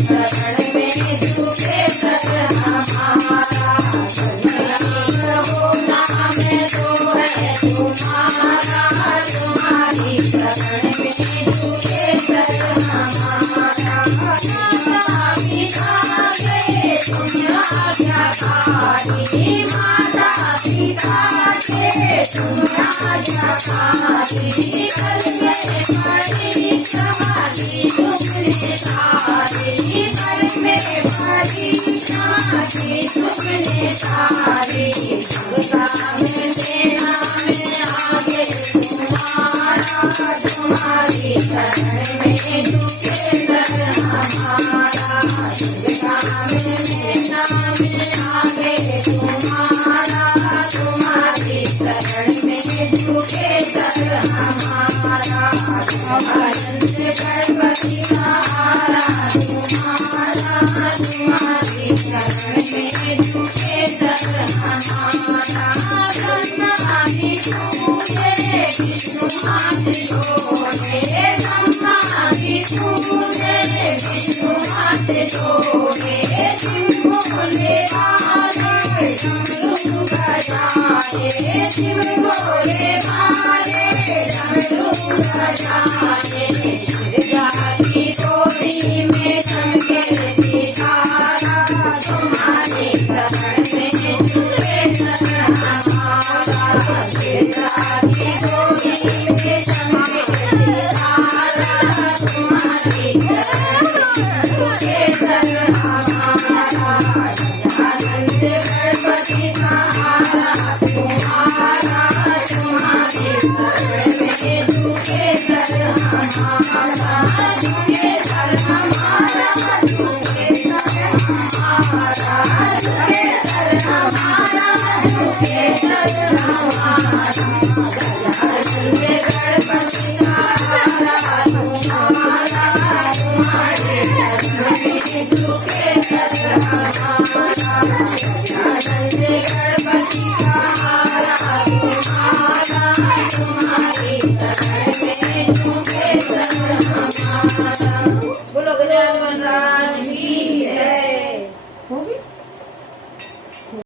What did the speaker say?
शरण में झुके सर हमारा। हो नाम तो है तुम्हारा, तुम्हारी शरण में झुके सर हमारा। माता पिता से तुम आज्ञाकारी, माता पिता से तुम आज्ञाकारी। कर में पड़ी समाधि तुमने तारी, कर में पड़ी समाधि तुमने तारी। भगवान देना में आगे तुम्हारा, तुम्हारी शरण में झुके सर हमारा। भगवान देना में आगे तुम्हारा, तुम्हारी शरण में झुके सर हमारा। आनंद गणपति सहारा तुम्हारा, तुम्हारी शरण में झुके सर हमारा। ब्रह्मादि पूजे विष्णु हाथ जोड़े, ब्रह्मादि पूजे विष्णु हाथ जोड़े। शिव भोले मारे डमरू बजाए, शिव भोले मारे डमरू बजाए। जाति गोरी में चमके सितारा, तुम्हारी शरण में झुके सर हमारा। जाति गोरी में चमके सितारा, तुम्हारी शरण में झुके सर हमारा। आनंद गणपति सहारा तुम्हारा, तुम्हारी शरण में झुके सर हमारा। झुके सर हमारा, झुके सर हमारा, झुके सर हमारा, झुके सर हमारा। आनंद गणपति सहारा तुम्हारा, तुम्हारी शरण में झुके